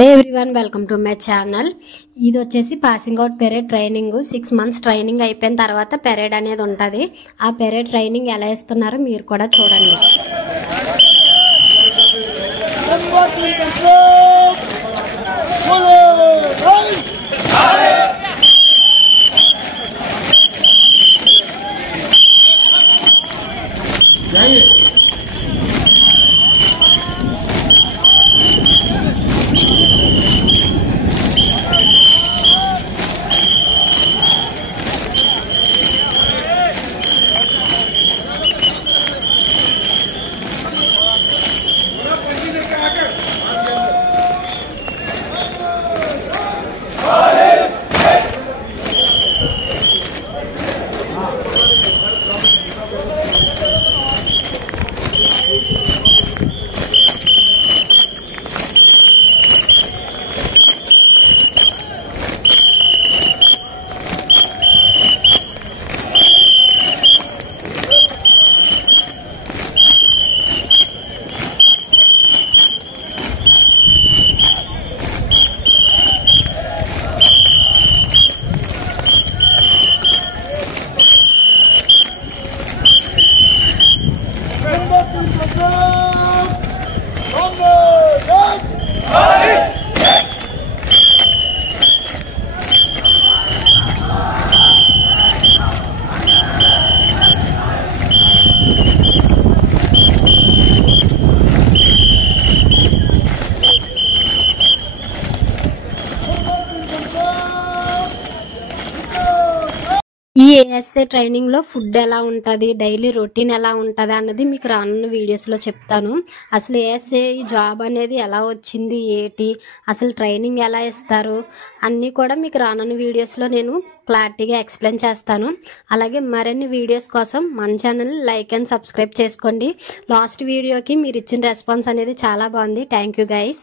Hello everyone, welcome to my channel. ఇది వచ్చేసి passing out parade training 6 months training అయిపోయిన తర్వాత పెరేడ్ అనేది ఉంటది. ఆ పెరేడ్ ట్రైనింగ్ ఎలా ఇస్తున్నారో మీరు కూడా చూడండి. ఈ ఏఎస్ఏ ట్రైనింగ్ లో ఫుడ్ ఎలా ఉంటది, డైలీ రొటీన్ ఎలా ఉంటది అన్నది మీకు రానున్న వీడియోస్ లో చెప్తాను. అసలు ఏఎస్ఏ ఈ జాబ్ అనేది ఎలా వచ్చింది, ఏంటి అసలు ట్రైనింగ్ ఎలా ఇస్తారు అన్నీ కూడా మీకు రానున్న వీడియోస్ లో నేను క్లారిటీగా ఎక్స్ప్లెయిన్ చేస్తాను. అలాగే మరిన్ని వీడియోస్ కోసం మన ఛానల్ లైక్ అండ్ సబ్స్క్రైబ్ చేసుకోండి. లాస్ట్ వీడియోకి మీరు ఇచ్చిన రెస్పాన్స్ అనేది చాలా బాగుంది. Thank you guys.